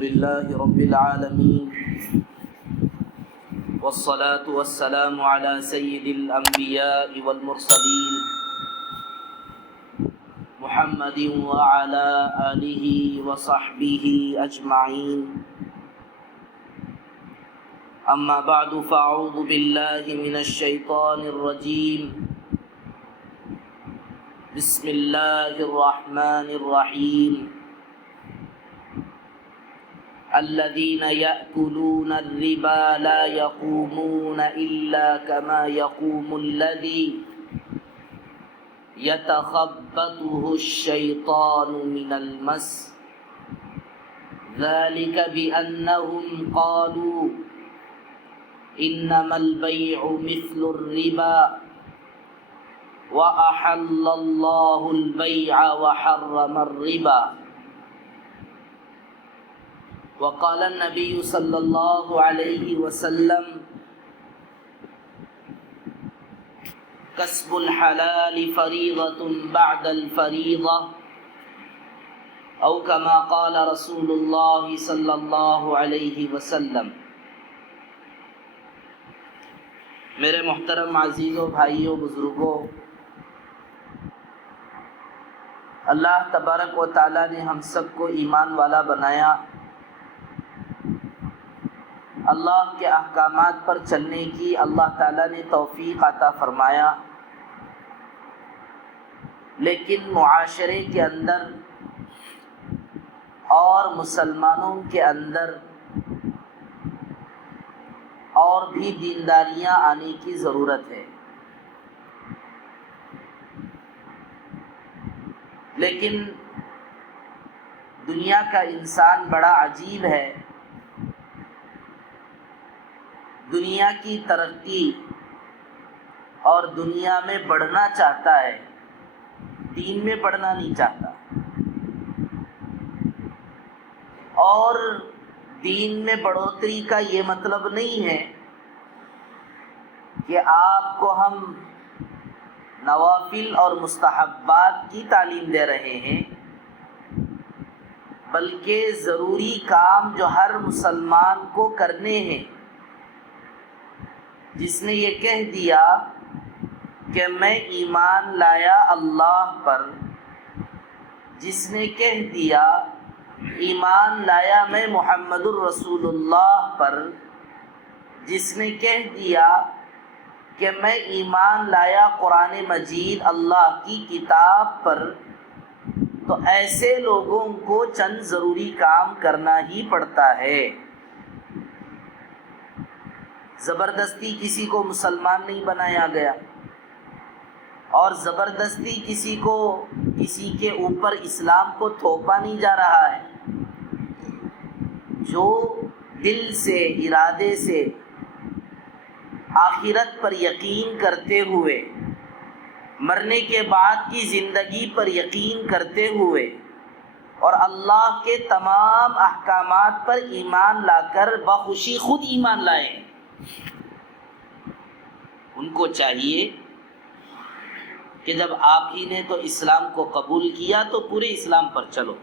لله رب العالمين والصلاة والسلام على سيد الأنبياء والمرسلين محمد وعلى آله وصحبه أجمعين. أما بعد فأعوذ بالله من الشيطان الرجيم. بسم الله الرحمن الرحيم. الذين يأكلون الربا لا يقومون إلا كما يقوم الذي يتخبطه الشيطان من المس ذلك بأنهم قالوا إنما البيع مثل الربا وأحل الله البيع وحرم الربا. وقال النبي صلى الله عليه وسلم كسب الحلال فريضة بعد الفريضة أو كما قال رسول الله صلى الله عليه وسلم. میرے محترم عزیزوں، بھائیوں، بزرگوں، اللہ تبارک و تعالیٰ نے ہم سب کو ایمان والا بنایا، اللہ کے احکامات پر چلنے کی اللہ تعالیٰ نے توفیق عطا فرمایا، لیکن معاشرے کے اندر اور مسلمانوں کے اندر اور بھی دینداریاں آنے کی ضرورت ہے. لیکن دنیا کا انسان بڑا عجیب ہے. دنیا کی ترقی اور دنیا میں بڑھنا چاہتا ہے، دین میں بڑھنا نہیں چاہتا. اور دین میں بڑھوتری کا یہ مطلب نہیں ہے کہ آپ کو ہم نوافل اور مستحبات کی تعلیم دے رہے ہیں، بلکہ ضروری کام جو ہر مسلمان کو کرنے ہیں. جس نے یہ کہہ دیا کہ میں ایمان لایا اللہ پر، جس نے کہہ دیا ایمان لایا میں محمد الرسول اللہ پر، جس نے کہہ دیا کہ میں ایمان لایا قرآن مجید اللہ کی کتاب پر، تو ایسے لوگوں کو چند ضروری کام کرنا ہی پڑتا ہے. زبردستی کسی کو مسلمان نہیں بنایا گیا، اور زبردستی کسی کے اوپر اسلام کو تھوپا نہیں جا رہا ہے. جو دل سے، ارادے سے، آخرت پر یقین کرتے ہوئے، مرنے کے بعد کی زندگی پر یقین کرتے ہوئے اور اللہ کے تمام احکامات پر ایمان لا کر بخوشی خود ایمان لائے، ان کو چاہیے کہ جب آپ ہی نے تو اسلام کو قبول کیا تو پورے اسلام پر چلو.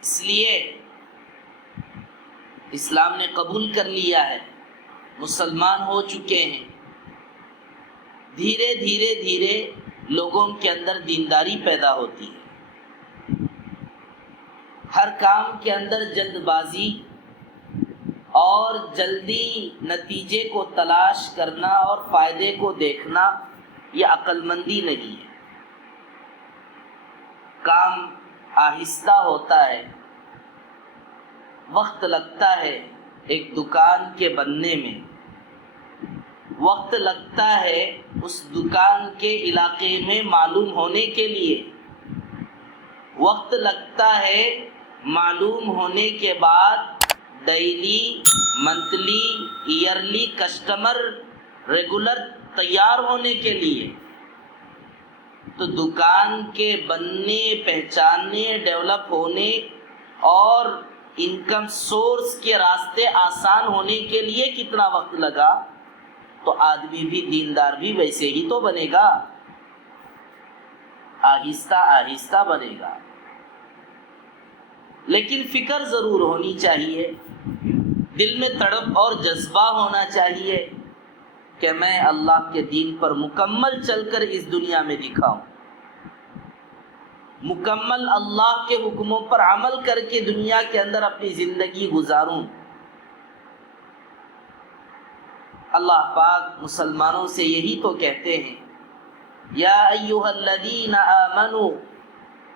اس لیے اسلام نے قبول کر لیا ہے، مسلمان ہو چکے ہیں. دھیرے دھیرے دھیرے لوگوں کے اندر دینداری پیدا ہوتی ہے. ہر کام کے اندر جلد بازی اور جلدی نتیجے کو تلاش کرنا اور فائدے کو دیکھنا یہ عقل مندی نہیں ہے. کام آہستہ ہوتا ہے، وقت لگتا ہے. ایک دکان کے بننے میں وقت لگتا ہے، اس دکان کے علاقے میں معلوم ہونے کے لیے وقت لگتا ہے، معلوم ہونے کے بعد daily, monthly, yearly customer regular تیار ہونے کے لیے. تو دکان کے بننے، پہچاننے، ڈیولپ ہونے اور انکم سورس کے راستے آسان ہونے کے لیے کتنا وقت لگا. تو آدمی بھی، دیندار بھی ویسے ہی تو بنے گا، آہستہ آہستہ بنے گا. لیکن فکر ضرور ہونی چاہیے، دل میں تڑپ اور جذبہ ہونا چاہیے کہ میں اللہ کے دین پر مکمل چل کر اس دنیا میں دکھاؤں، مکمل اللہ کے حکموں پر عمل کر کے دنیا کے اندر اپنی زندگی گزاروں۔ اللہ پاک مسلمانوں سے یہی تو کہتے ہیں، یا ایھا الذین آمنوا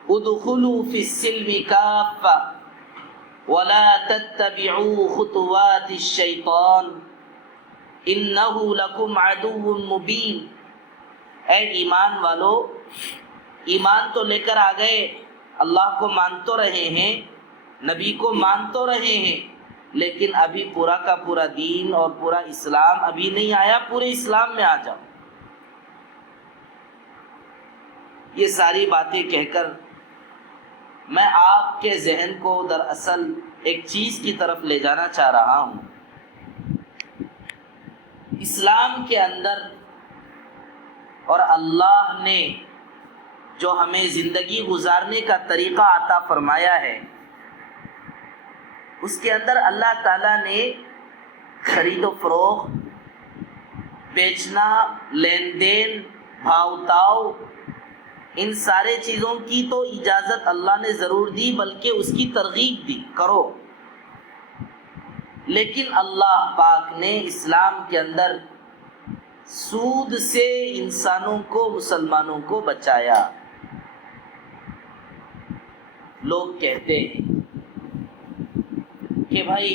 ادخلوا فی السلم کافۃ ولا تتبعوا خطوات الشیطان انہ لکم عدو مبین۔ اے ایمان والو، ایمان تو لے کر آ گئے، اللہ کو مان تو رہے ہیں، نبی کو مان تو رہے ہیں، لیکن ابھی پورا کا پورا دین اور پورا اسلام ابھی نہیں آیا، پورے اسلام میں آ جاؤ۔ یہ ساری باتیں کہہ کر میں آپ کے ذہن کو دراصل ایک چیز کی طرف لے جانا چاہ رہا ہوں۔ اسلام کے اندر اور اللہ نے جو ہمیں زندگی گزارنے کا طریقہ عطا فرمایا ہے، اس کے اندر اللہ تعالیٰ نے خرید و فروخت، بیچنا، لین دین، بھاؤ تاؤ، ان سارے چیزوں کی تو اجازت اللہ نے ضرور دی، بلکہ اس کی ترغیب دی، کرو۔ لیکن اللہ پاک نے اسلام کے اندر سود سے انسانوں کو، مسلمانوں کو بچایا۔ لوگ کہتے ہیں کہ بھائی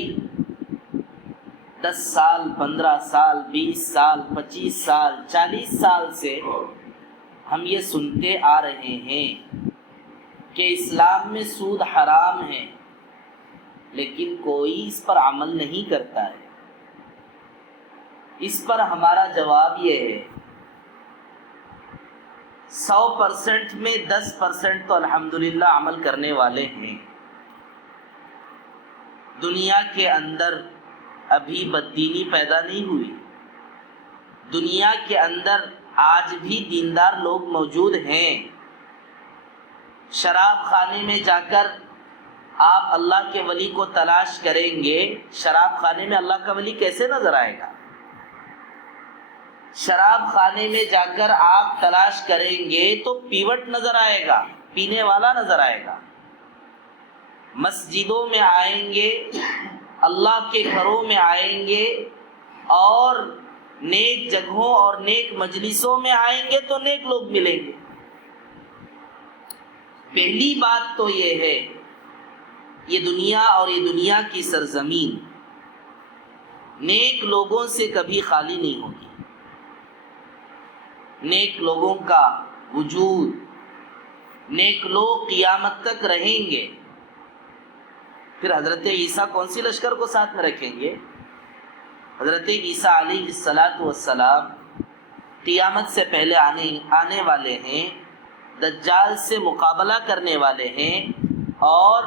10 سال، 15 سال، 20 سال، 25 سال، 40 سال سے ہم یہ سنتے آ رہے ہیں کہ اسلام میں سود حرام ہے، لیکن کوئی اس پر عمل نہیں کرتا ہے۔ اس پر ہمارا جواب یہ ہے، 100% میں 10% تو الحمدللہ عمل کرنے والے ہیں۔ دنیا کے اندر ابھی بددینی پیدا نہیں ہوئی، دنیا کے اندر آج بھی دیندار لوگ موجود ہیں۔ شراب خانے میں جا کر آپ اللہ کے ولی کو تلاش کریں گے، شراب خانے میں اللہ کا ولی کیسے نظر آئے گا؟ شراب خانے میں جا کر آپ تلاش کریں گے تو پیوٹ نظر آئے گا، پینے والا نظر آئے گا۔ مسجدوں میں آئیں گے، اللہ کے گھروں میں آئیں گے، اور نیک جگہوں اور نیک مجلسوں میں آئیں گے تو نیک لوگ ملیں گے۔ پہلی بات تو یہ ہے، یہ دنیا اور یہ دنیا کی سرزمین نیک لوگوں سے کبھی خالی نہیں ہوگی۔ نیک لوگوں کا وجود، نیک لوگ قیامت تک رہیں گے۔ پھر حضرت عیسیٰ کون سی لشکر کو ساتھ میں رکھیں گے؟ حضرت عیسیٰ علیہ السلام قیامت سے پہلے آنے والے ہیں، دجال سے مقابلہ کرنے والے ہیں، اور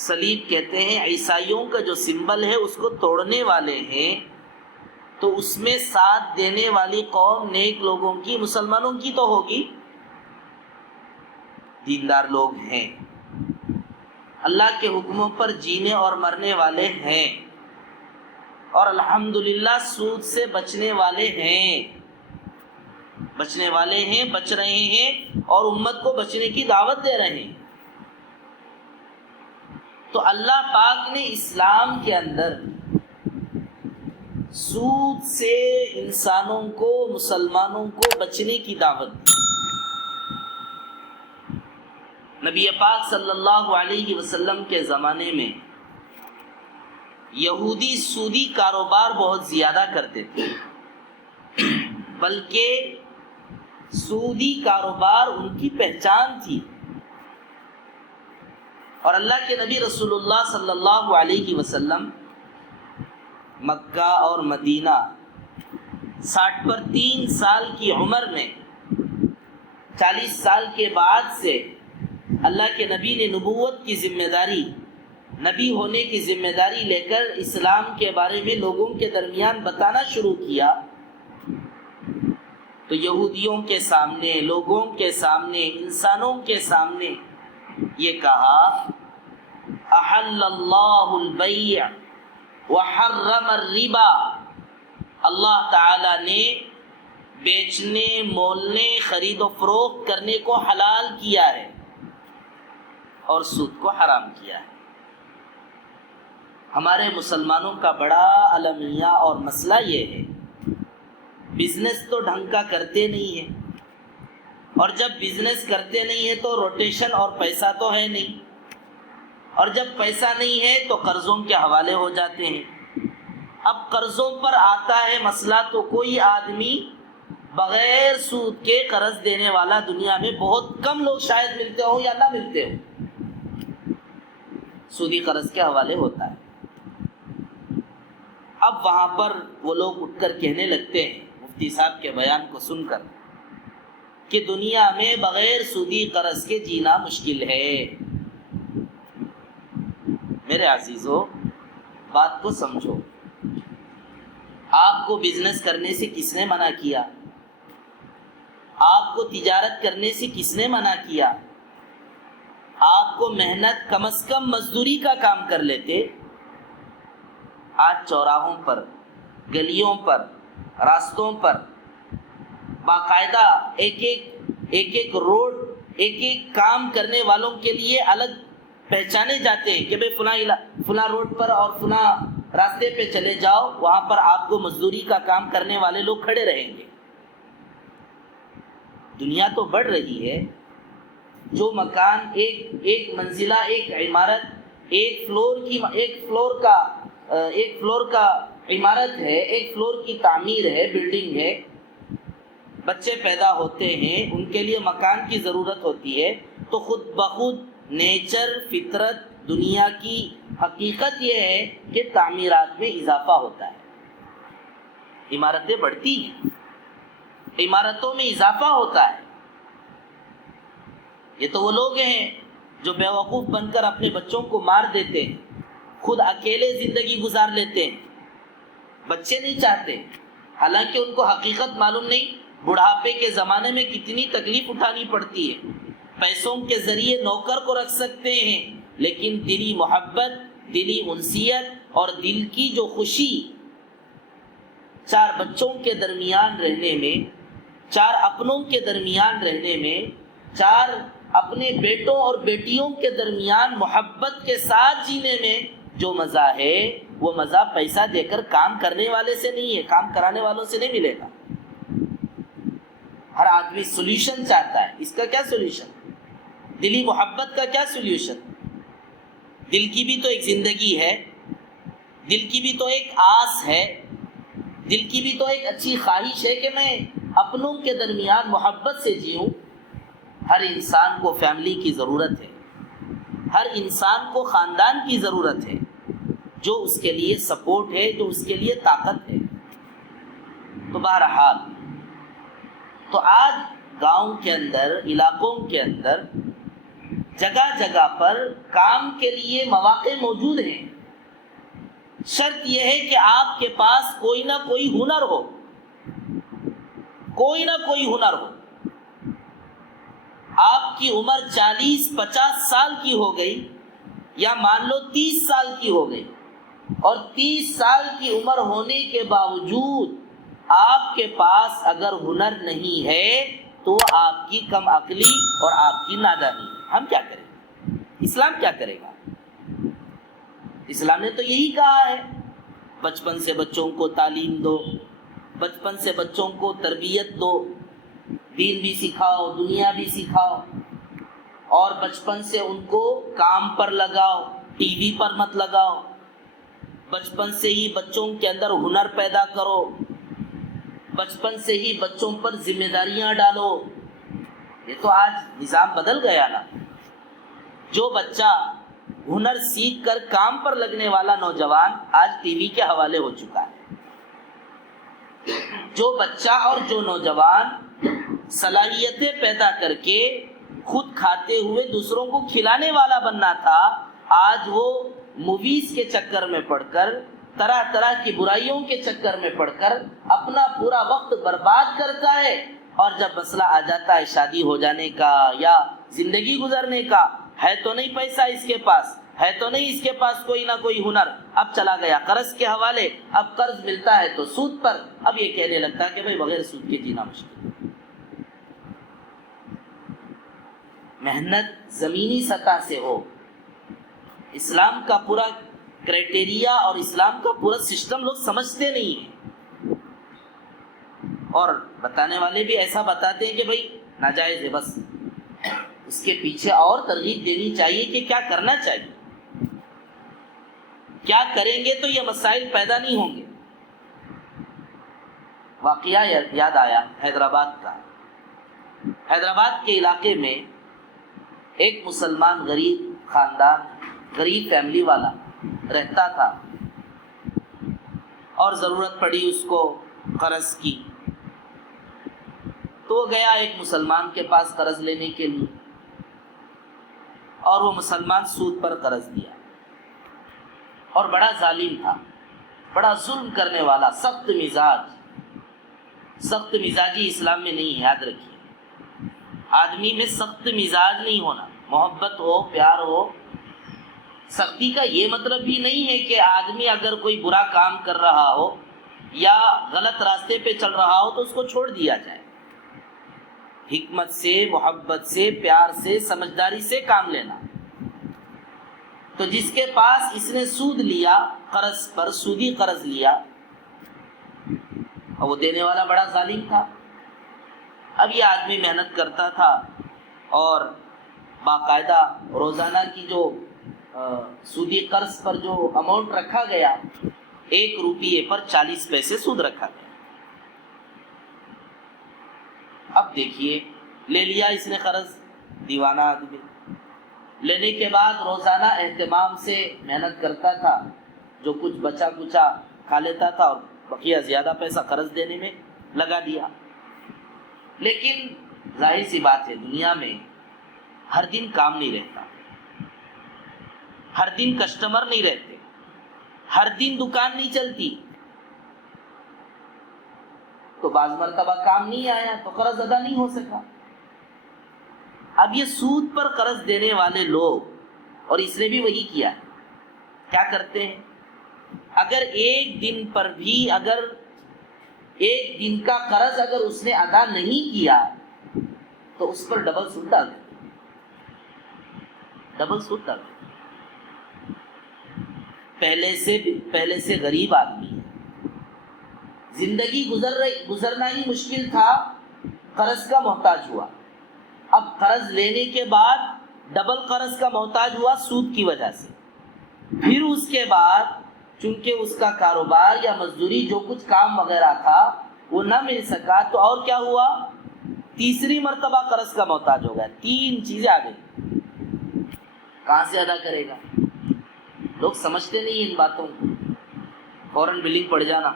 صلیب کہتے ہیں عیسائیوں کا جو سمبل ہے اس کو توڑنے والے ہیں۔ تو اس میں ساتھ دینے والی قوم نیک لوگوں کی، مسلمانوں کی تو ہوگی، دیندار لوگ ہیں، اللہ کے حکموں پر جینے اور مرنے والے ہیں، اور الحمدللہ سود سے بچنے والے ہیں، بچ رہے ہیں، اور امت کو بچنے کی دعوت دے رہے ہیں۔ تو اللہ پاک نے اسلام کے اندر سود سے انسانوں کو، مسلمانوں کو بچنے کی دعوت دی۔ نبی پاک صلی اللہ علیہ وسلم کے زمانے میں یہودی سودی کاروبار بہت زیادہ کرتے تھے، بلکہ سودی کاروبار ان کی پہچان تھی، اور اللہ کے نبی رسول اللہ صلی اللہ علیہ وسلم مکہ اور مدینہ 60 پر 3 سال کی عمر میں 40 سال کے بعد سے اللہ کے نبی نے نبوت کی ذمہ داری، نبی ہونے کی ذمہ داری لے کر اسلام کے بارے میں لوگوں کے درمیان بتانا شروع کیا۔ تو یہودیوں کے سامنے، لوگوں کے سامنے، انسانوں کے سامنے یہ کہا احل اللہ البیع وحرم الربا، اللہ تعالی نے بیچنے، مولنے، خرید و فروخت کرنے کو حلال کیا ہے اور سود کو حرام کیا ہے۔ ہمارے مسلمانوں کا بڑا المیہ اور مسئلہ یہ ہے، بزنس تو ڈھنگ کا کرتے نہیں ہیں، اور جب بزنس کرتے نہیں ہیں تو روٹیشن اور پیسہ تو ہے نہیں، اور جب پیسہ نہیں ہے تو قرضوں کے حوالے ہو جاتے ہیں۔ اب قرضوں پر آتا ہے مسئلہ تو کوئی آدمی بغیر سود کے قرض دینے والا دنیا میں بہت کم لوگ شاید ملتے ہوں یا نہ ملتے ہوں، سودی قرض کے حوالے ہوتا ہے۔ اب وہاں پر وہ لوگ اٹھ کر کہنے لگتے ہیں مفتی صاحب کے بیان کو سن کر کہ دنیا میں بغیر سودی قرض کے جینا مشکل ہے۔ میرے عزیزو، بات کو سمجھو، آپ کو بزنس کرنے سے کس نے منع کیا؟ آپ کو تجارت کرنے سے کس نے منع کیا؟ آپ کو محنت، کم از کم مزدوری کا کام کر لیتے۔ آج چوراہوں پر، گلیوں پر، راستوں پر باقاعدہ ایک روڈ، ایک کام کرنے والوں کے لیے الگ پہچانے جاتے ہیں کہ بھئی فلاں روڈ پر اور فلاں راستے پہ چلے جاؤ، وہاں پر آپ کو مزدوری کا کام کرنے والے لوگ کھڑے رہیں گے۔ دنیا تو بڑھ رہی ہے، جو مکان ایک منزلہ، ایک عمارت، ایک فلور کا عمارت ہے، ایک فلور کی تعمیر ہے، بلڈنگ ہے، بچے پیدا ہوتے ہیں، ان کے لیے مکان کی ضرورت ہوتی ہے، تو خود بخود نیچر، فطرت، دنیا کی حقیقت یہ ہے کہ تعمیرات میں اضافہ ہوتا ہے، عمارتیں بڑھتی ہیں، عمارتوں میں اضافہ ہوتا ہے۔ یہ تو وہ لوگ ہیں جو بیوقوف بن کر اپنے بچوں کو مار دیتے ہیں، خود اکیلے زندگی گزار لیتے ہیں، بچے نہیں چاہتے، حالانکہ ان کو حقیقت معلوم نہیں بڑھاپے کے زمانے میں کتنی تکلیف اٹھانی پڑتی ہے۔ پیسوں کے ذریعے نوکر کو رکھ سکتے ہیں، لیکن دلی محبت، دلی انسیت اور دل کی جو خوشی چار بچوں کے درمیان رہنے میں، چار اپنوں کے درمیان رہنے میں، چار اپنے بیٹوں اور بیٹیوں کے درمیان محبت کے ساتھ جینے میں جو مزہ ہے، وہ مزہ پیسہ دے کر کام کرنے والے سے نہیں ہے، کام کرانے والوں سے نہیں ملے گا۔ ہر آدمی سولوشن چاہتا ہے، اس کا کیا سولوشن؟ دلی محبت کا کیا سولوشن؟ دل کی بھی تو ایک زندگی ہے، دل کی بھی تو ایک آس ہے، دل کی بھی تو ایک اچھی خواہش ہے کہ میں اپنوں کے درمیان محبت سے جیوں۔ ہر انسان کو فیملی کی ضرورت ہے، ہر انسان کو خاندان کی ضرورت ہے، جو اس کے لیے سپورٹ ہے، جو اس کے لیے طاقت ہے۔ تو بہرحال تو آج گاؤں کے اندر، علاقوں کے اندر جگہ جگہ پر کام کے لیے مواقع موجود ہیں، شرط یہ ہے کہ آپ کے پاس کوئی نہ کوئی ہنر ہو، کوئی نہ کوئی ہنر ہو۔ آپ کی عمر 40-50 سال کی ہو گئی، یا مان لو 30 سال کی ہو گئی، اور 30 سال کی عمر ہونے کے باوجود آپ کے پاس اگر ہنر نہیں ہے تو آپ کی کم عقلی اور آپ کی نادانی ہے۔ ہم کیا کریں گے؟ اسلام کیا کرے گا؟ اسلام نے تو یہی کہا ہے، بچپن سے بچوں کو تعلیم دو، بچپن سے بچوں کو تربیت دو، دین بھی سکھاؤ، دنیا بھی سکھاؤ، اور بچپن سے ان کو کام پر لگاؤ، ٹی وی پر مت لگاؤ، بچپن سے ہی بچوں کے اندر ہنر پیدا کرو، بچپن سے ہی بچوں پر ذمہ داریاں ڈالو۔ یہ تو آج نظام بدل گیا نا۔ جو بچہ ہنر سیکھ کر کام پر لگنے والا نوجوان آج ٹی وی کے حوالے ہو چکا ہے۔ جو بچہ اور جو نوجوان صلاحیتیں پیدا کر کے خود کھاتے ہوئے دوسروں کو کھلانے والا بننا تھا، آج وہ موویز کے چکر میں پڑ کر، طرح طرح کی برائیوں کے چکر میں پڑ کر اپنا پورا وقت برباد کرتا ہے، اور جب مسئلہ آ جاتا ہے شادی ہو جانے کا یا زندگی گزارنے کا، ہے تو نہیں پیسہ اس کے پاس، ہے تو نہیں اس کے پاس کوئی نہ کوئی ہنر، اب چلا گیا قرض کے حوالے، اب قرض ملتا ہے تو سود پر، اب یہ کہنے لگتا ہے کہ بھائی بغیر سود کے جینا مشکل۔ محنت زمینی سطح سے ہو، اسلام کا پورا کرائٹیریا اور اسلام کا پورا سسٹم لوگ سمجھتے نہیں ہیں، اور بتانے والے بھی ایسا بتاتے ہیں کہ بھائی ناجائز ہے، بس اس کے پیچھے اور ترغیب دینی چاہیے کہ کیا کرنا چاہیے، کیا کریں گے تو یہ مسائل پیدا نہیں ہوں گے۔ واقعہ یاد آیا حیدرآباد کا۔ حیدرآباد کے علاقے میں ایک مسلمان غریب خاندان، غریب فیملی والا رہتا تھا، اور ضرورت پڑی اس کو قرض کی، تو وہ گیا ایک مسلمان کے پاس قرض لینے کے لیے، اور وہ مسلمان سود پر قرض دیا، اور بڑا ظالم تھا، بڑا ظلم کرنے والا، سخت مزاج۔ سخت مزاجی اسلام میں نہیں ہے، یاد رکھیے، آدمی میں سخت مزاج نہیں ہونا، محبت ہو، پیار ہو۔ سختی کا یہ مطلب بھی نہیں ہے کہ آدمی اگر کوئی برا کام کر رہا ہو یا غلط راستے پہ چل رہا ہو تو اس کو چھوڑ دیا جائے۔ حکمت سے، محبت سے، پیار سے، سمجھداری سے کام لینا۔ تو جس کے پاس اس نے سود لیا، قرض پر سودی قرض لیا، اور وہ دینے والا بڑا ظالم تھا۔ اب یہ آدمی محنت کرتا تھا، اور باقاعدہ روزانہ کی جو سودی قرض پر جو اماؤنٹ رکھا گیا، 1 روپیے پر 40 پیسے سود رکھا گیا۔ اب دیکھیے، لے لیا اس نے قرض، دیوانہ آدمی، لینے کے بعد روزانہ اہتمام سے محنت کرتا تھا، جو کچھ بچا کچا کھا لیتا تھا، اور بقیہ زیادہ پیسہ قرض دینے میں لگا دیا۔ لیکن ظاہر سی بات ہے، دنیا میں ہر دن کام نہیں رہتا، ہر دن کسٹمر نہیں رہتے، ہر دن دکان نہیں چلتی، تو بعض مرتبہ کام نہیں آیا تو قرض ادا نہیں ہو سکا۔ اب یہ سود پر قرض دینے والے لوگ، اور اس نے بھی وہی کیا ہے، کیا کرتے ہیں؟ اگر ایک دن پر بھی، اگر ایک دن کا قرض اگر اس نے ادا نہیں کیا تو اس پر ڈبل سود ڈال دیتے، ڈبل سود ڈال دیتے۔ پہلے سے غریب آدمی ہے، زندگی گزرنا ہی مشکل تھا، قرض کا محتاج ہوا، اب قرض لینے کے بعد ڈبل قرض کا محتاج ہوا سود کی وجہ سے۔ پھر اس کے بعد چونکہ اس کا کاروبار یا مزدوری جو کچھ کام وغیرہ تھا وہ نہ مل سکا، تو اور کیا ہوا؟ تیسری مرتبہ قرض کا محتاج ہو گیا۔ 3 چیزیں آ گئی، کہاں سے ادا کرے گا؟ لوگ سمجھتے نہیں ان باتوں کو، فوراً بلنگ پڑ جانا،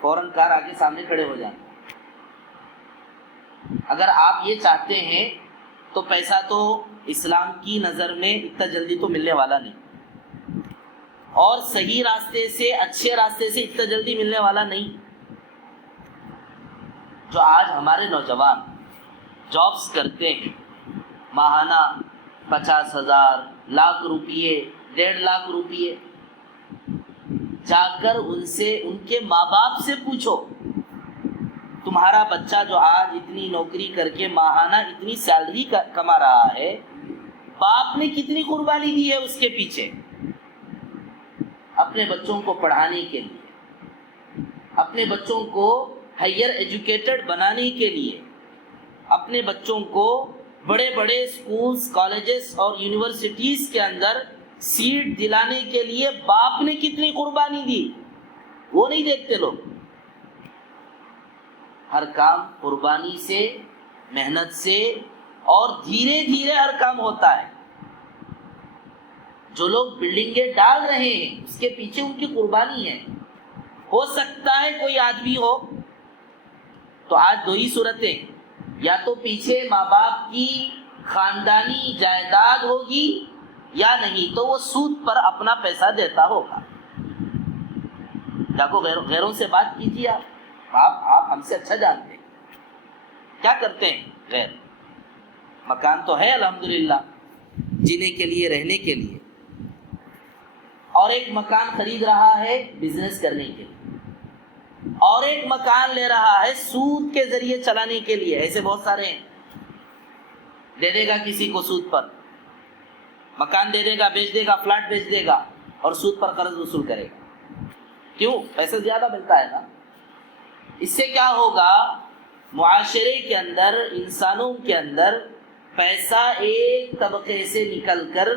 فوراً کار آگے سامنے کھڑے ہو جانا۔ اگر آپ یہ چاہتے ہیں تو پیسہ تو اسلام کی نظر میں اتنا جلدی تو ملنے والا نہیں، اور صحیح راستے سے، اچھے راستے سے اتنا جلدی ملنے والا نہیں۔ جو آج ہمارے نوجوان جابس کرتے ہیں، ماہانہ 50,000، لاکھ روپیے، 1.5 لاکھ روپیے، جا کر ان سے، ان کے ماں باپ سے پوچھو، تمہارا بچہ جو آج اتنی نوکری کر کے ماہانہ اتنی سیلری کما رہا ہے، باپ نے کتنی قربانی دی ہے اس کے پیچھے، اپنے بچوں کو پڑھانے کے لیے، اپنے بچوں کو ہائر ایجوکیٹڈ بنانے کے لیے، اپنے بچوں کو بڑے بڑے سکولز، کالجز اور یونیورسٹیز کے اندر سیٹ دلانے کے لیے باپ نے کتنی قربانی دی، وہ نہیں دیکھتے لوگ۔ ہر کام قربانی سے، محنت سے، اور دھیرے دھیرے ہر کام ہوتا ہے۔ جو لوگ بلڈنگیں ڈال رہے ہیں اس کے پیچھے ان کی قربانی ہے۔ ہو سکتا ہے کوئی آدمی ہو تو آج 2 ہی صورتیں، یا تو پیچھے ماں باپ کی خاندانی جائیداد ہوگی، یا نہیں تو وہ سود پر اپنا پیسہ دیتا ہوگا۔ جا کو غیروں سے بات کیجیے، آپ ہم سے اچھا جانتے ہیں کیا کرتے ہیں غیر۔ مکان تو ہے الحمدللہ، جینے کے لیے، رہنے کے لیے، اور ایک مکان خرید رہا ہے بزنس کرنے کے لیے، اور ایک مکان لے رہا ہے سود کے ذریعے چلانے کے لیے. ایسے بہت سارے ہیں. دے دے گا کسی کو سود پر، مکان دے دے گا، بیچ دے گا، فلیٹ بیچ دے گا اور سود پر قرض وصول کرے گا. کیوں؟ پیسہ زیادہ ملتا ہے نا. اس سے کیا ہوگا؟ معاشرے کے اندر، انسانوں کے اندر پیسہ ایک طبقے سے نکل کر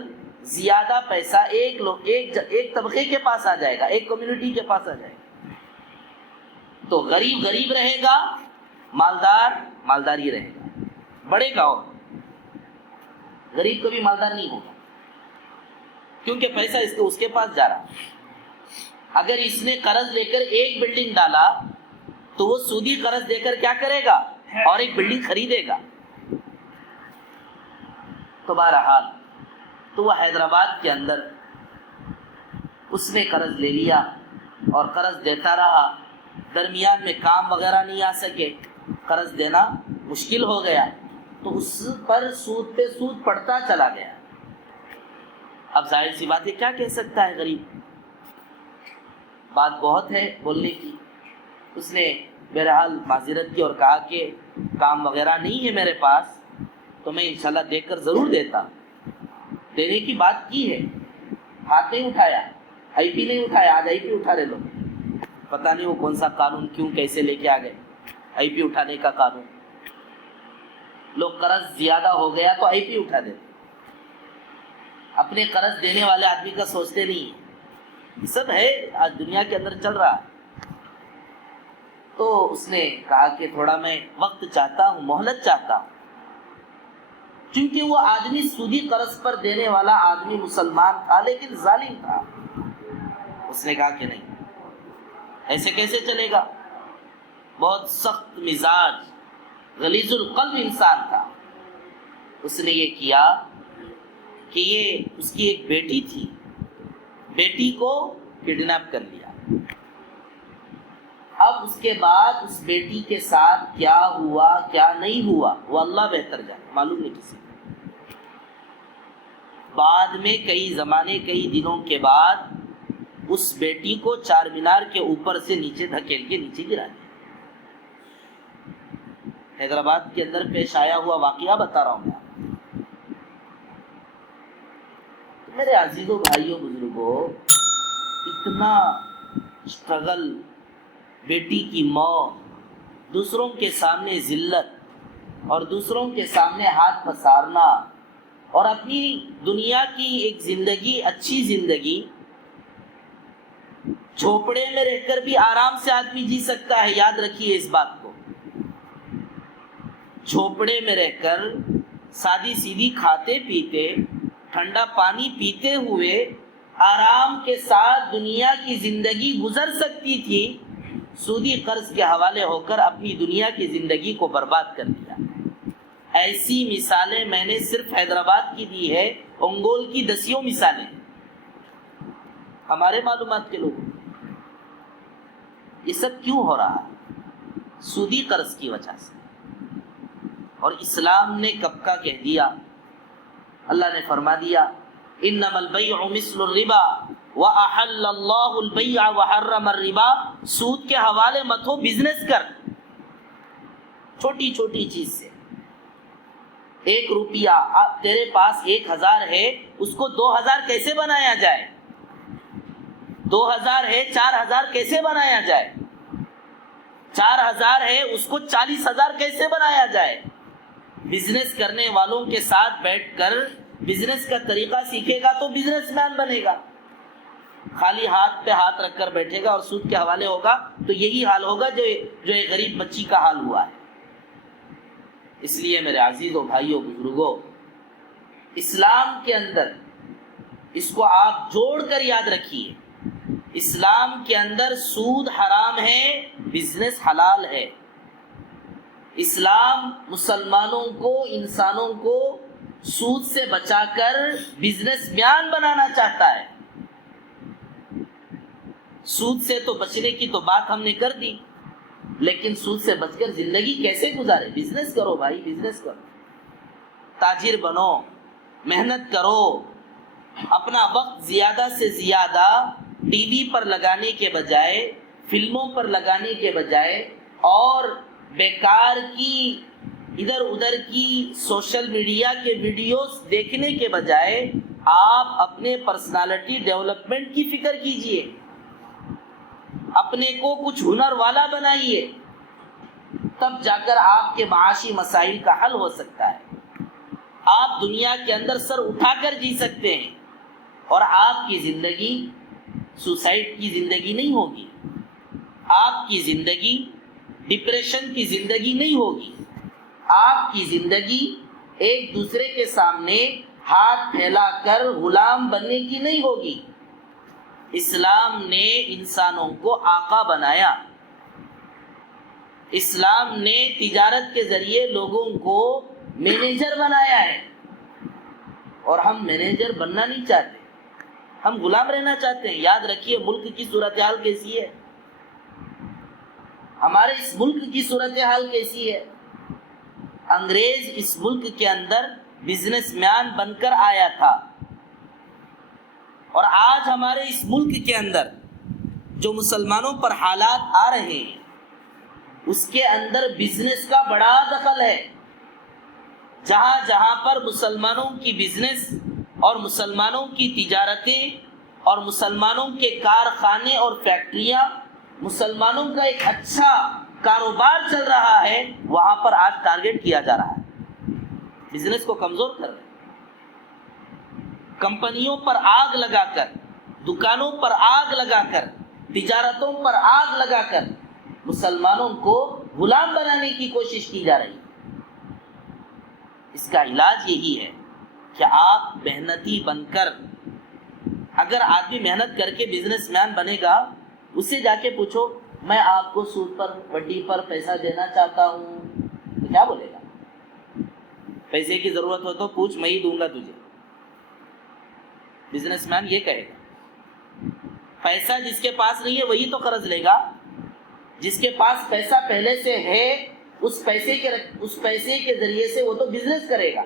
زیادہ پیسہ ایک طبقے کے پاس آ جائے گا، ایک کمیونٹی کے پاس آ جائے گا. تو غریب غریب رہے گا، مالدار مالدار ہی رہے گا، بڑھے گا. اور غریب کبھی مالدار نہیں ہوگا کیونکہ پیسہ اس کے پاس جا رہا. اگر اس نے قرض لے کر ایک بلڈنگ ڈالا تو وہ سودی قرض دے کر کیا کرے گا؟ اور ایک بلڈنگ خریدے گا. تو بہرحال تو وہ حیدرآباد کے اندر اس نے قرض لے لیا اور قرض دیتا رہا. درمیان میں کام وغیرہ نہیں آ سکے، قرض دینا مشکل ہو گیا، تو اس پر سود پہ سود پڑتا چلا گیا. اب ظاہر سی بات ہے، کیا کہہ سکتا ہے غریب؟ بات بہت ہے بولنے کی. اس نے بہرحال معذرت کی اور کہا کہ کام وغیرہ نہیں ہے میرے پاس، تو میں انشاءاللہ دیکھ کر ضرور دیتا. دینے کی بات کی ہے، ہاتھ نہیں اٹھایا، آئی پی نہیں اٹھایا. آج آئی پی اٹھا رہے لوگ، پتہ نہیں وہ کون سا قانون کیوں کیسے لے کے آ گئے، آئی پی اٹھانے کا قانون. لوگ قرض زیادہ ہو گیا تو آئی پی اٹھا دیتے، اپنے قرض دینے والے آدمی کا سوچتے نہیں ہیں. یہ سب ہے آج دنیا کے اندر چل رہا ہے. تو اس نے کہا کہ تھوڑا میں وقت چاہتا ہوں، مہلت چاہتا ہوں. چونکہ وہ آدمی سودی قرض پر دینے والا آدمی مسلمان تھا لیکن ظالم تھا. اس نے کہا کہ نہیں، ایسے کیسے چلے گا. بہت سخت مزاج، غلیظ القلب انسان تھا. اس نے یہ کیا کہ یہ اس کی ایک بیٹی تھی، بیٹی کو کڈنیپ کر لیا. اب اس کے بعد اس بیٹی کے ساتھ کیا ہوا کیا نہیں ہوا وہ اللہ بہتر جانے، معلوم نہیں کسی کو. بعد میں کئی زمانے، کئی دنوں کے بعد اس بیٹی کو چار مینار کے اوپر سے نیچے دھکیل کے نیچے گرا دیا. حیدرآباد کے اندر پیش آیا ہوا واقعہ بتا رہا ہوں میں. میرے عزیزوں، بھائیوں، بزرگوں، اتنا اسٹرگل، بیٹی کی موت، دوسروں کے سامنے ذلت اور دوسروں کے سامنے ہاتھ پسارنا، اور اپنی دنیا کی ایک زندگی، اچھی زندگی، جھوپڑے میں رہ کر بھی آرام سے آدمی جی سکتا ہے. یاد رکھیے اس بات کو. جھوپڑے میں رہ کر سادی سیدھی کھاتے پیتے، ٹھنڈا پانی پیتے ہوئے آرام کے ساتھ دنیا کی زندگی گزر سکتی تھی. سودی قرض کے حوالے ہو کر اپنی دنیا کی زندگی کو برباد کر دیا. ایسی مثالیں میں نے صرف حیدرآباد کی دی ہے، انگول کی 10 مثالیں ہمارے معلومات کے لوگ. یہ سب کیوں ہو رہا ہے؟ سودی قرض کی وجہ سے. اور اسلام نے کب کا کہہ دیا، اللہ نے فرما دیا انما البیع مثل الربا واحل اللہ البیع وحرم الربا. سود کے حوالے مت ہو، بزنس کر. چھوٹی چھوٹی چیز سے 1 روپیہ، تیرے پاس 1000 ہے، اس کو 2000 کیسے بنایا جائے؟ 2000 ہے، 4000 کیسے بنایا جائے؟ 4000 ہے، اس کو 40000 کیسے بنایا جائے؟ بزنس کرنے والوں کے ساتھ بیٹھ کر بزنس کا طریقہ سیکھے گا تو بزنس مین بنے گا. خالی ہاتھ پہ ہاتھ رکھ کر بیٹھے گا اور سود کے حوالے ہوگا تو یہی حال ہوگا جو ایک غریب بچی کا حال ہوا ہے. اس لیے میرے عزیزوں، بھائیوں، بزرگوں، اسلام کے اندر اس کو آپ جوڑ کر یاد رکھیے. اسلام کے اندر سود حرام ہے، بزنس حلال ہے. اسلام مسلمانوں کو، انسانوں کو سود سے بچا کر بزنس مین بنانا چاہتا ہے. سود سے تو بچنے کی تو بات ہم نے کر دی، لیکن سود سے بچ کر زندگی کیسے گزارے؟ بزنس کرو بھائی، بزنس کرو، تاجر بنو، محنت کرو، اپنا وقت زیادہ سے زیادہ ٹی وی پر لگانے کے بجائے، فلموں پر لگانے کے بجائے اور بیکار کی ادھر ادھر کی سوشل میڈیا کے ویڈیوز دیکھنے کے بجائے آپ اپنے پرسنالٹی ڈیولپمنٹ کی فکر کیجئے، اپنے کو کچھ ہنر والا بنائیے، تب جا کر آپ کے معاشی مسائل کا حل ہو سکتا ہے۔ آپ دنیا کے اندر سر اٹھا کر جی سکتے ہیں اور آپ کی زندگی سوسائڈ کی زندگی نہیں ہوگی، آپ کی زندگی ڈپریشن کی زندگی نہیں ہوگی، آپ کی زندگی ایک دوسرے کے سامنے ہاتھ پھیلا کر غلام بننے کی نہیں ہوگی۔ اسلام نے انسانوں کو آقا بنایا، اسلام نے تجارت کے ذریعے لوگوں کو مینیجر بنایا ہے، اور ہم مینیجر بننا نہیں چاہتے، ہم غلام رہنا چاہتے ہیں۔ یاد رکھیے ملک کی صورتحال کیسی ہے، ہمارے اس ملک کی صورتحال کیسی ہے۔ انگریز اس ملک کے اندر بزنس مین بن کر آیا تھا، اور آج ہمارے اس ملک کے اندر جو مسلمانوں پر حالات آ رہے ہیں اس کے اندر بزنس کا بڑا دخل ہے۔ جہاں جہاں پر مسلمانوں کی بزنس اور مسلمانوں کی تجارتیں اور مسلمانوں کے کارخانے اور فیکٹریاں، مسلمانوں کا ایک اچھا کاروبار چل رہا ہے، وہاں پر آج ٹارگٹ کیا جا رہا ہے، بزنس کو کمزور کر رہے ہیں، کمپنیوں پر آگ لگا کر، دکانوں پر آگ لگا کر، تجارتوں پر آگ لگا کر مسلمانوں کو غلام بنانے کی کوشش کی جا رہی ہے۔ اس کا علاج یہی ہے کہ آپ محنتی بن کر، اگر آدمی محنت کر کے بزنس مین بنے گا، اس سے جا کے پوچھو میں آپ کو سود پر وڈی پر پیسہ دینا چاہتا ہوں، تو کیا بولے گا؟ پیسے کی ضرورت ہو تو پوچھ، میں ہی دوں گا تجھے، بزنس مین یہ کہے گا۔ پیسہ جس کے پاس نہیں ہے وہی تو قرض لے گا، جس کے پاس پیسہ پہلے سے ہے اس پیسے کے ذریعے سے وہ تو بزنس کرے گا۔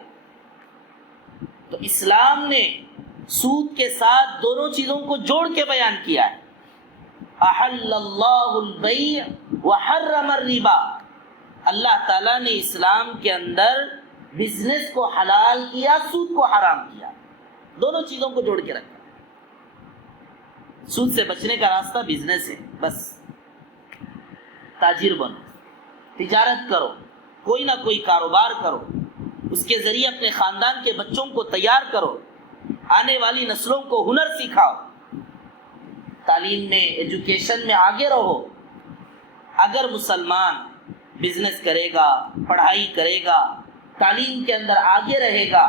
تو اسلام نے سود کے ساتھ دونوں چیزوں کو جوڑ کے بیان کیا ہے۔ احل اللہ البیع وحرم الربا، اللہ تعالیٰ نے اسلام کے اندر بزنس کو حلال کیا، سود کو حرام کیا، دونوں چیزوں کو جوڑ کے رکھا۔ سود سے بچنے کا راستہ بزنس ہے، بس تاجر بنو، تجارت کرو، کوئی نہ کوئی کاروبار کرو، اس کے ذریعے اپنے خاندان کے بچوں کو تیار کرو، آنے والی نسلوں کو ہنر سکھاؤ، تعلیم میں، ایجوکیشن میں آگے رہو۔ اگر مسلمان بزنس کرے گا، پڑھائی کرے گا، تعلیم کے اندر آگے رہے گا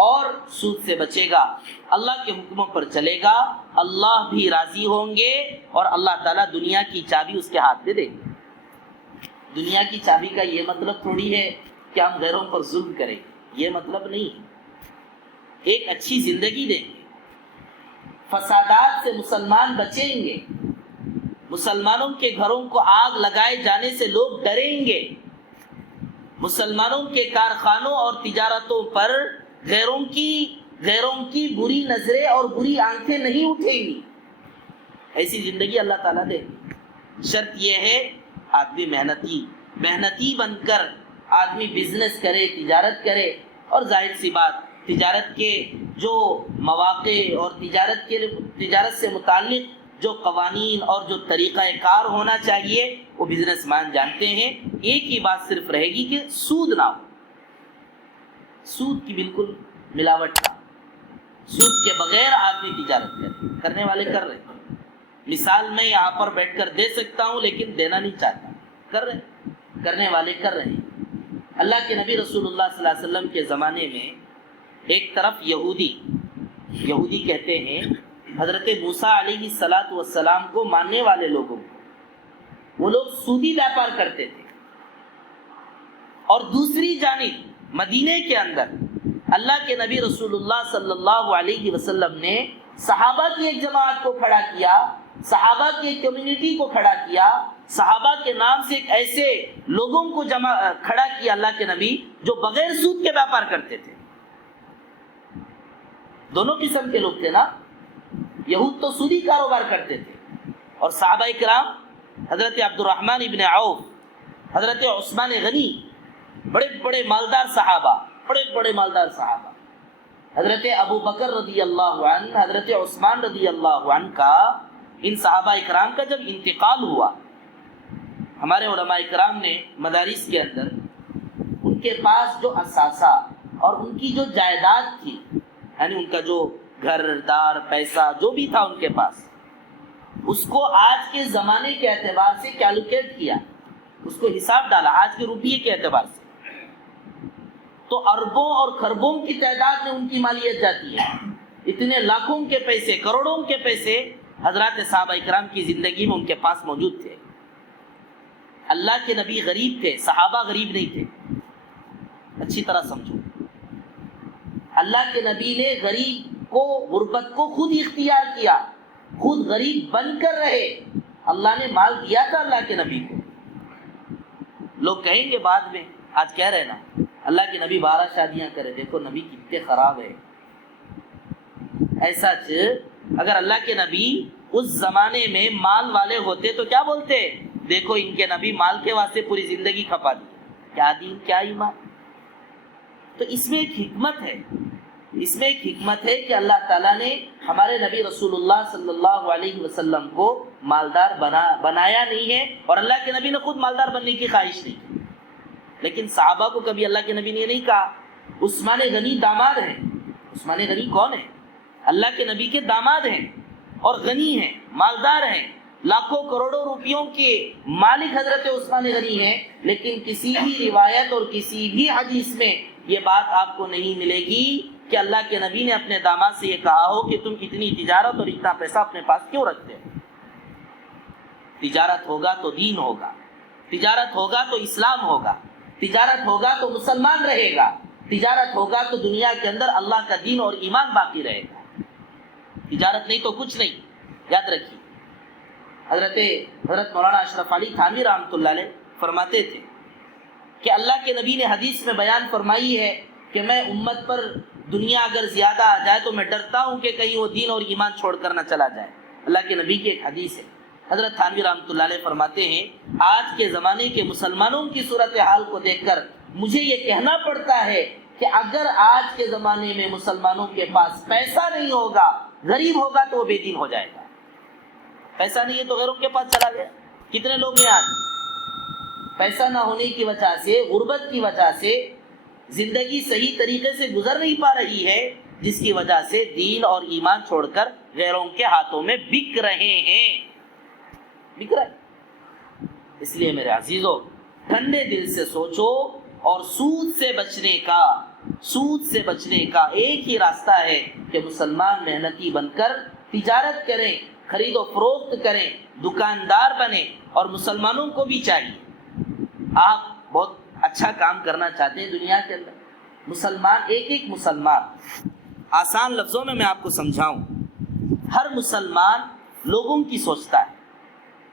اور سود سے بچے گا، اللہ کے حکموں پر چلے گا، اللہ بھی راضی ہوں گے اور اللہ تعالیٰ دنیا کی چابی اس کے ہاتھ میں دیں گے۔ دنیا کی چابی کا یہ مطلب تھوڑی ہے کہ ہم غیروں پر ظلم کریں، یہ مطلب نہیں ہے۔ ایک اچھی زندگی دیں گے، فسادات سے مسلمان بچیں گے، مسلمانوں کے گھروں کو آگ لگائے جانے سے لوگ ڈریں گے، مسلمانوں کے کارخانوں اور تجارتوں پر غیروں کی بری نظریں اور بری آنکھیں نہیں اٹھیں گی۔ ایسی زندگی اللہ تعالیٰ دے گی۔ شرط یہ ہے آدمی محنتی بن کر آدمی بزنس کرے، تجارت کرے، اور ظاہر سی بات تجارت کے جو مواقع اور تجارت سے متعلق جو قوانین اور جو طریقہ کار ہونا چاہیے وہ بزنس مین جانتے ہیں۔ ایک ہی بات صرف رہے گی کہ سود نہ ہو، سود کی بالکل ملاوٹ نہ ہو، سود کے بغیر آدمی تجارت کرنے والے کر رہے ہیں۔ مثال میں یہاں پر بیٹھ کر دے سکتا ہوں لیکن دینا نہیں چاہتا، کرنے والے کر رہے ہیں۔ اللہ کے نبی رسول اللہ صلی اللہ علیہ وسلم کے زمانے میں ایک طرف یہودی کہتے ہیں حضرت موسیٰ علیہ السلام کو ماننے والے لوگوں کو، وہ لوگ سودی بیاپار کرتے تھے، اور دوسری جانب مدینے کے اندر اللہ کے نبی رسول اللہ صلی اللہ علیہ وسلم نے صحابہ کی ایک جماعت کو کھڑا کیا، صحابہ کی ایک کمیونٹی کو کھڑا کیا، صحابہ کے نام سے ایک ایسے لوگوں کو کھڑا کیا اللہ کے نبی جو بغیر سود کے بیاپار کرتے تھے۔ دونوں قسم کے لوگ تھے نا. یہود تو سودی کاروبار کرتے تھے اور صحابہ کرام حضرت عبد الرحمن ابن عوف, حضرت عثمان غنی, بڑے بڑے مالدار صحابہ, حضرت ابو بکر رضی اللہ عنہ, حضرت عثمان رضی اللہ عنہ کا, ان صحابہ کرام کا جب انتقال ہوا, ہمارے علماء کرام نے مدارس کے اندر ان کے پاس جو اثاثہ اور ان کی جو جائیداد تھی, یعنی ان کا جو گھر دار پیسہ جو بھی تھا ان کے پاس, اس کو آج کے زمانے کے اعتبار سے کیلکولیٹ کیا, اس کو حساب ڈالا آج کے روپیے کے اعتبار سے, تو اربوں اور کھربوں کی تعداد میں ان کی مالیت جاتی ہے. اتنے لاکھوں کے پیسے, کروڑوں کے پیسے حضرات صحابہ کرام کی زندگی میں ان کے پاس موجود تھے. اللہ کے نبی غریب تھے, صحابہ غریب نہیں تھے. اچھی طرح سمجھو, اللہ کے نبی نے غریب کو, غربت کو خود اختیار کیا, خود غریب بن کر رہے. اللہ نے مال دیا تھا اللہ کے نبی کو. لوگ کہیں گے بعد میں, آج کہہ رہے نا اللہ کے نبی 12 شادیاں کرے, دیکھو نبی کتنے خراب ہے. ایسا اگر اللہ کے نبی اس زمانے میں مال والے ہوتے تو کیا بولتے, دیکھو ان کے نبی مال کے واسطے پوری زندگی کھپا دی, کیا دین کیا ایمان. تو اس میں ایک حکمت ہے, اس میں ایک حکمت ہے کہ اللہ تعالیٰ نے ہمارے نبی رسول اللہ صلی اللہ علیہ وسلم کو مالدار بنایا نہیں ہے, اور اللہ کے نبی نے خود مالدار بننے کی خواہش نہیں کی. لیکن صحابہ کو کبھی اللہ کے نبی نے نہیں کہا عثمان غنی داماد ہیں. عثمان غنی کون ہے؟ اللہ کے نبی کے داماد ہیں اور غنی ہیں, مالدار ہیں, لاکھوں کروڑوں روپیوں کے مالک حضرت عثمان غنی ہیں. لیکن کسی بھی روایت اور کسی بھی حدیث میں یہ بات آپ کو نہیں ملے گی کہ اللہ کے نبی نے اپنے داماد سے یہ کہا ہو کہ تم اتنی تجارت اور اتنا پیسہ اپنے پاس کیوں رکھتے ہو. تجارت ہوگا تو دین ہوگا, تجارت ہوگا تو اسلام ہوگا, تجارت ہوگا تو مسلمان رہے گا, تجارت ہوگا تو دنیا کے اندر اللہ کا دین اور ایمان باقی رہے گا. تجارت نہیں تو کچھ نہیں. یاد رکھیے, حضرت مولانا اشرف علی تھانوی رحمۃ اللہ علیہ فرماتے تھے کہ اللہ کے نبی نے حدیث میں بیان فرمائی ہے کہ میں امت پر دنیا اگر زیادہ آ جائے تو میں ڈرتا ہوں کہ کہیں وہ دین اور ایمان چھوڑ کر نہ چلا جائے. اللہ کے نبی کی ایک حدیث ہے. حضرت تھانوی رحمۃ اللہ علیہ فرماتے ہیں آج کے زمانے کے مسلمانوں کی صورتحال کو دیکھ کر مجھے یہ کہنا پڑتا ہے کہ اگر آج کے زمانے میں مسلمانوں کے پاس پیسہ نہیں ہوگا, غریب ہوگا, تو وہ بے دین ہو جائے گا. پیسہ نہیں ہے تو غیروں کے پاس چلا گیا. کتنے لوگ ہیں آج پیسہ نہ ہونے کی وجہ سے, غربت کی وجہ سے زندگی صحیح طریقے سے گزر نہیں پا رہی ہے, جس کی وجہ سے دین اور ایمان چھوڑ کر غیروں کے ہاتھوں میں بک رہے ہیں, بک رہے. اس لیے میرے عزیزو, ٹھنڈے دل سے سوچو, اور سود سے بچنے کا ایک ہی راستہ ہے کہ مسلمان محنتی بن کر تجارت کریں, خرید و فروخت کریں, دکاندار بنیں. اور مسلمانوں کو بھی چاہیے, آپ بہت اچھا کام کرنا چاہتے ہیں دنیا کے اندر, مسلمان, ایک مسلمان, آسان لفظوں میں آپ کو سمجھاؤں, ہر مسلمان لوگوں کی سوچتا ہے,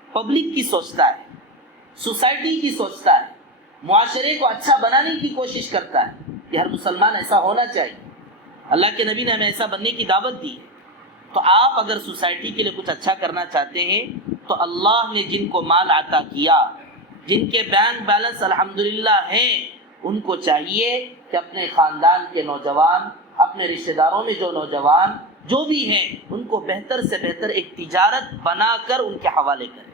پبلک کی سوچتا ہے, سوسائٹی کی سوچتا ہے, معاشرے کو اچھا بنانے کی کوشش کرتا ہے. کہ ہر مسلمان ایسا ہونا چاہیے. اللہ کے نبی نے ہمیں ایسا بننے کی دعوت دی ہے. تو آپ اگر سوسائٹی کے لیے کچھ اچھا کرنا چاہتے ہیں تو اللہ نے جن کو مال عطا کیا, جن کے بینک بیلنس الحمدللہ ہیں, ان کو چاہیے کہ اپنے خاندان کے نوجوان, اپنے رشتہ داروں میں جو نوجوان جو بھی ہیں, ان کو بہتر سے بہتر ایک تجارت بنا کر ان کے حوالے کریں,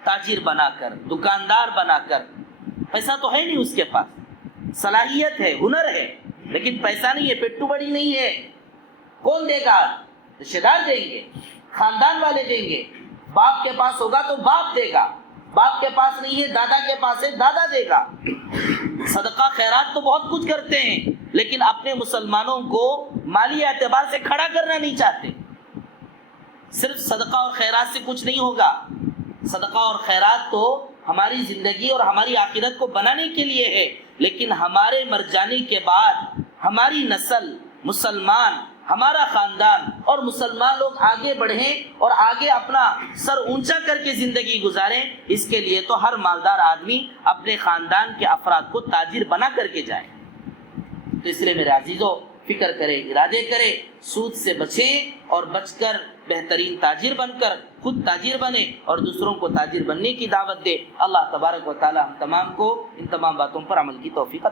تاجر بنا کر, دکاندار بنا کر. پیسہ تو ہے نہیں اس کے پاس, صلاحیت ہے, ہنر ہے, لیکن پیسہ نہیں ہے, پیٹو بڑی نہیں ہے. کون دے گا؟ رشتہ دار دیں گے, خاندان والے دیں گے. باپ کے پاس ہوگا تو باپ دے گا, باپ کے پاس نہیں ہے, دادا کے پاس ہے, دادا دے گا. صدقہ خیرات تو بہت کچھ کرتے ہیں, لیکن اپنے مسلمانوں کو مالی اعتبار سے کھڑا کرنا نہیں چاہتے. صرف صدقہ اور خیرات سے کچھ نہیں ہوگا. صدقہ اور خیرات تو ہماری زندگی اور ہماری آخرت کو بنانے کے لیے ہے, لیکن ہمارے مر جانے کے بعد ہماری نسل, مسلمان, ہمارا خاندان اور مسلمان لوگ آگے بڑھیں اور آگے اپنا سر اونچا کر کے زندگی گزاریں, اس کے لیے تو ہر مالدار آدمی اپنے خاندان کے افراد کو تاجر بنا کر کے جائے. تو اس لیے میرے عزیزو, فکر کرے، ارادے کرے، سود سے بچے اور بچ کر بہترین تاجر بن کر خود تاجر بنے اور دوسروں کو تاجر بننے کی دعوت دے۔ اللہ تبارک و تعالی ہم تمام کو ان تمام باتوں پر عمل کی توفیق عطا